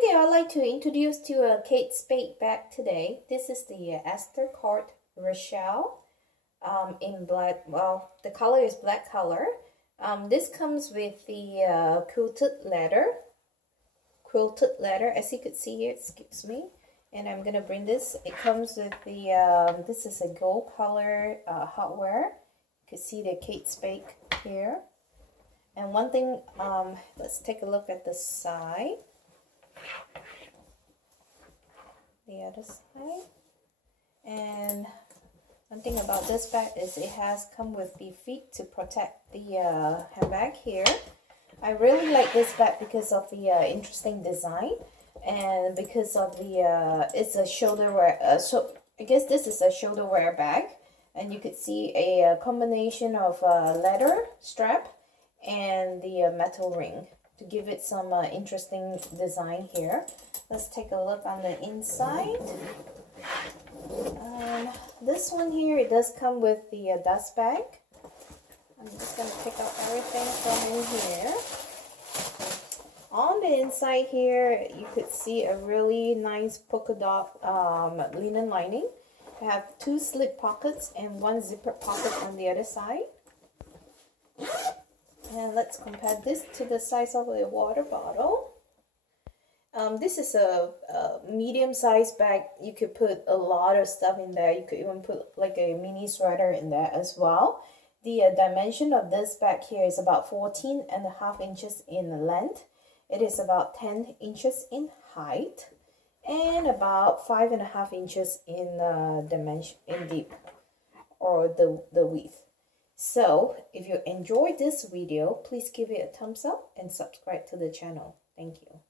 Hi there, I'd like to introduce to a Kate Spade bag today. This is the Astor card Rachelle in black. Well, the color is black color. This comes with the quilted leather, as you could see here, excuse me. And I'm gonna bring this. It comes with the, this is a gold color hardware. You can see the Kate Spade here. And one thing, let's take a look at the side. The other side. And one thing about this bag is it has come with the feet to protect the handbag here. I really like this bag because of the interesting design and because of the it's a shoulder wear. So I guess this is a shoulder wear bag, and you could see a combination of leather strap and the metal ring to give it some interesting design here. Let's take a look on the inside. This one here, it does come with the dust bag. I'm just going to pick out everything from in here. On the inside here, you could see a really nice polka dot linen lining. I have 2 slip pockets and 1 zipper pocket on the other side. And let's compare this to the size of a water bottle. This is a medium-sized bag. You could put a lot of stuff in there. You could even put like a mini sweater in there as well. The dimension of this bag here is about 14.5 inches in length. It is about 10 inches in height and about 5.5 inches in dimension in deep, or the width. So, if you enjoyed this video, please give it a thumbs up and subscribe to the channel. Thank you.